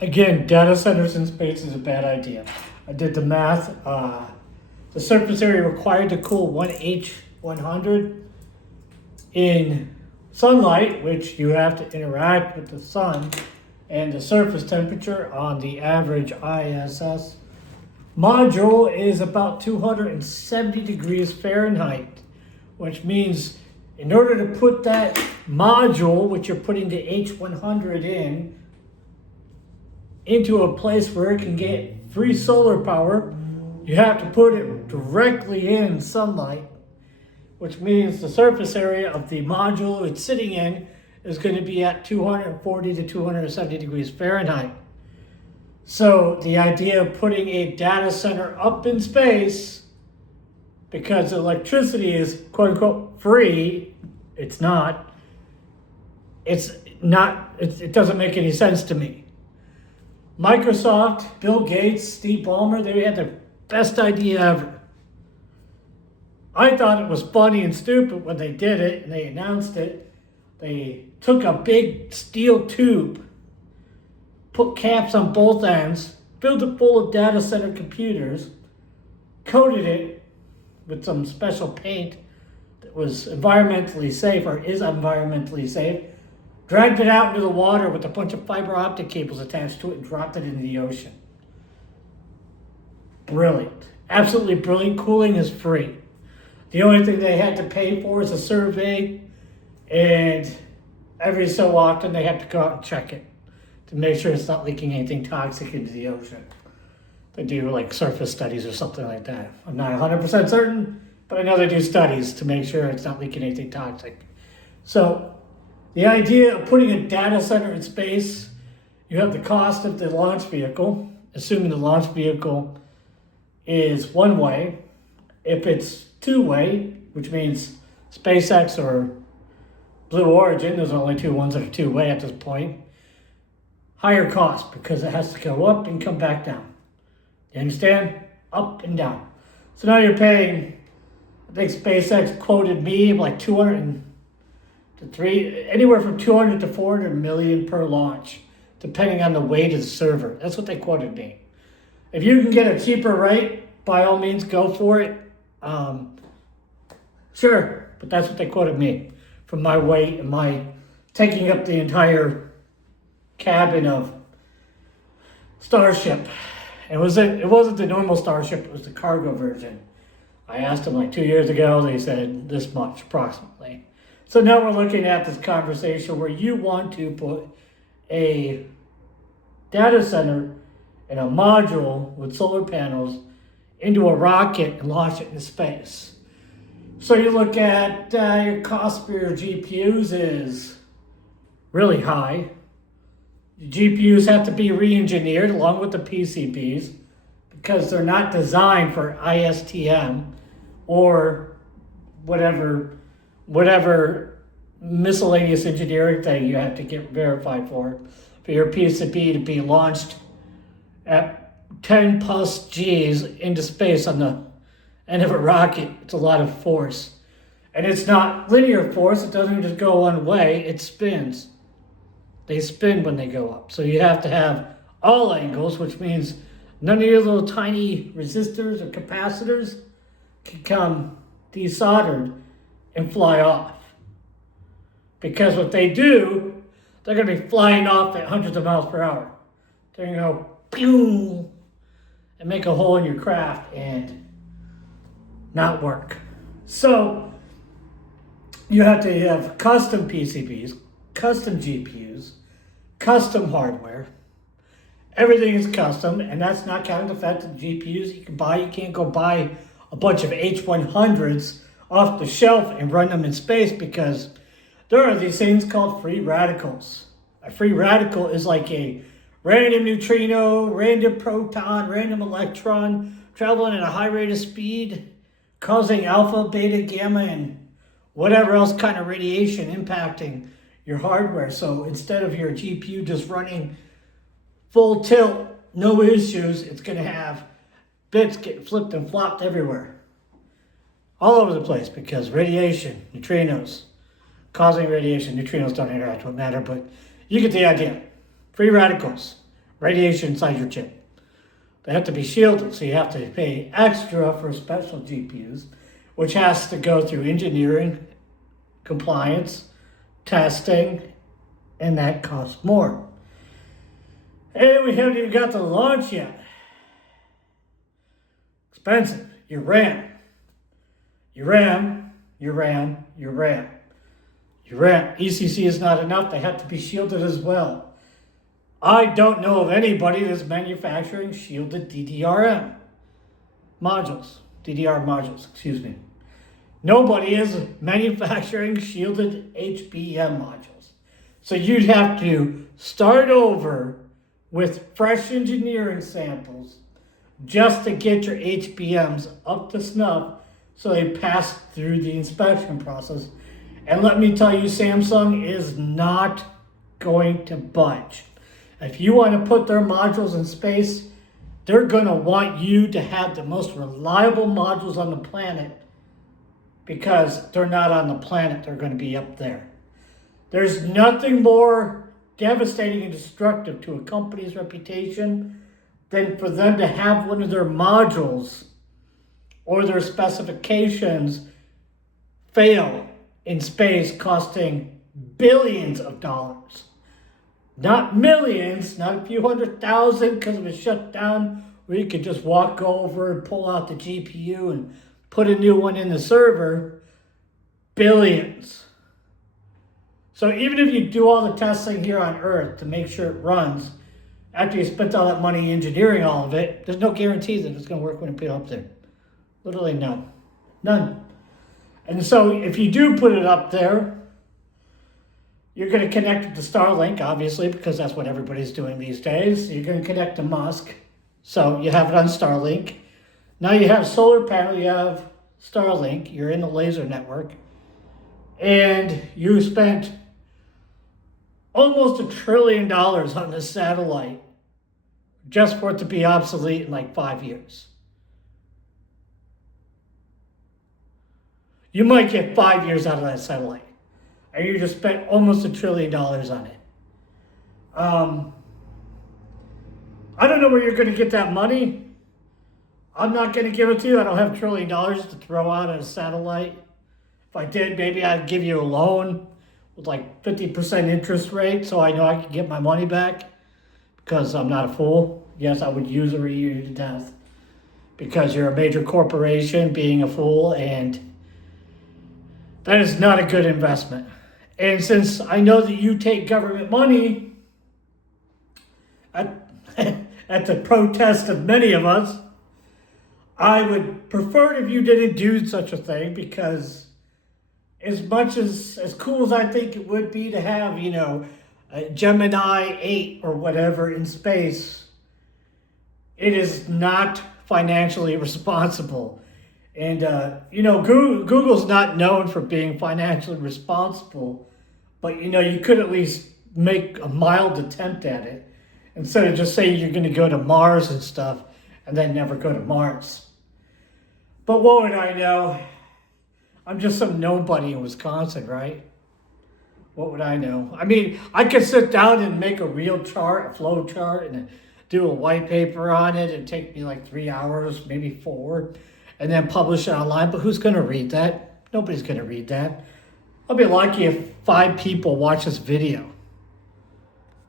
Again, data centers in space is a bad idea. I did the math. The surface area required to cool one H100 in sunlight, which you have to interact with the sun, and the surface temperature on the average ISS module is about 270 degrees Fahrenheit, which means in order to put that module, which you're putting the H100 in, into a place where it can get free solar power, you have to put it directly in sunlight, which means the surface area of the module it's sitting in is going to be at 240 to 270 degrees Fahrenheit. So the idea of putting a data center up in space, because electricity is quote unquote free, it doesn't make any sense to me. Microsoft, Bill Gates, Steve Ballmer, they had the best idea ever. I thought it was funny and stupid when they did it and they announced it. They took a big steel tube, put caps on both ends, filled it full of data center computers, coated it with some special paint that was environmentally safe or is environmentally safe, dragged it out into the water with a bunch of fiber optic cables attached to it and dropped it into the ocean. Brilliant. Absolutely brilliant. Cooling is free. The only thing they had to pay for is a survey, and every so often they have to go out and check it to make sure it's not leaking anything toxic into the ocean. They do like surface studies or something like that. I'm not 100% certain, but I know they do studies to make sure it's not leaking anything toxic. So the idea of putting a data center in space, you have the cost of the launch vehicle, assuming the launch vehicle is one way. If it's two way, which means SpaceX or Blue Origin, those are the only two ones that are two way at this point, higher cost because it has to go up and come back down. You understand? Up and down. So now you're paying, I think SpaceX quoted me like 200 to anywhere from 200 to 400 million per launch, depending on the weight of the server. That's what they quoted me. If you can get a cheaper rate, by all means, go for it. Sure, but that's what they quoted me from my weight and my taking up the entire cabin of Starship. It wasn't the normal Starship, it was the cargo version. I asked them like 2 years ago, they said this much approximately. So now we're looking at this conversation where you want to put a data center and a module with solar panels into a rocket and launch it into space. So you look at your cost for your GPUs is really high. GPUs have to be re-engineered along with the PCBs because they're not designed for ISTM or whatever miscellaneous engineering thing you have to get verified for your PCB to be launched at 10 plus G's into space on the end of a rocket. It's a lot of force. And it's not linear force. It doesn't just go one way. It spins. They spin when they go up. So you have to have all angles, which means none of your little tiny resistors or capacitors can come desoldered and fly off. Because what they do, they're going to be flying off at hundreds of miles per hour. They're going to go pew and make a hole in your craft and not work. So you have to have custom PCBs, custom GPUs, custom hardware. Everything is custom, and that's not counting the fact that GPUs you can buy. You can't go buy a bunch of H100s off the shelf and run them in space because there are these things called free radicals. A free radical is like a random neutrino, random proton, random electron traveling at a high rate of speed, causing alpha, beta, gamma, and whatever else kind of radiation impacting your hardware. So instead of your GPU just running full tilt, no issues, it's going to have bits get flipped and flopped everywhere. All over the place because radiation, neutrinos, causing radiation. Neutrinos don't interact with matter, but you get the idea. Free radicals. radiation inside your chip. They have to be shielded, so you have to pay extra for special GPUs, which has to go through engineering, compliance, testing, and that costs more. And we haven't even got to launch yet. Expensive. Your RAM. Your RAM. Your RAM. Your RAM. Your RAM. ECC is not enough. They have to be shielded as well. I don't know of anybody that's manufacturing shielded DDR modules, excuse me. Nobody is manufacturing shielded HBM modules. So you'd have to start over with fresh engineering samples just to get your HBMs up to snuff so they pass through the inspection process. And let me tell you, Samsung is not going to budge. If you want to put their modules in space, they're going to want you to have the most reliable modules on the planet, because they're not on the planet, they're going to be up there. There's nothing more devastating and destructive to a company's reputation than for them to have one of their modules or their specifications fail in space, costing billions of dollars. Not millions, not a few 100,000 because it was shut down, where you could just walk over and pull out the GPU and put a new one in the server. Billions. So even if you do all the testing here on Earth to make sure it runs, after you spent all that money engineering all of it, there's no guarantee that it's going to work when you put it up there. Literally none. None. And so if you do put it up there, you're going to connect it to Starlink, obviously, because that's what everybody's doing these days. You're going to connect to Musk. So you have it on Starlink. Now you have solar panel, you have Starlink, you're in the laser network, and you spent almost $1 trillion on this satellite just for it to be obsolete in like 5 years. You might get 5 years out of that satellite, and you just spent almost $1 trillion on it. I don't know where you're going to get that money. I'm not going to give it to you. I don't have $1 trillion to throw out on a satellite. If I did, maybe I'd give you a loan with like 50% interest rate so I know I can get my money back, because I'm not a fool. Yes, I would usury you to death because you're a major corporation being a fool, and that is not a good investment. And since I know that you take government money at the protest of many of us, I would prefer if you didn't do such a thing, because as much as cool as I think it would be to have, Gemini 8 or whatever in space, it is not financially responsible. And, Google's not known for being financially responsible, but, you could at least make a mild attempt at it instead of just saying you're going to go to Mars and stuff and then never go to Mars. But what would I know? I'm just some nobody in Wisconsin, right? What would I know? I mean, I could sit down and make a real chart, a flow chart, and do a white paper on it. It'd take me like 3 hours, maybe 4, and then publish it online. But who's going to read that? Nobody's going to read that. I'll be lucky if 5 people watch this video.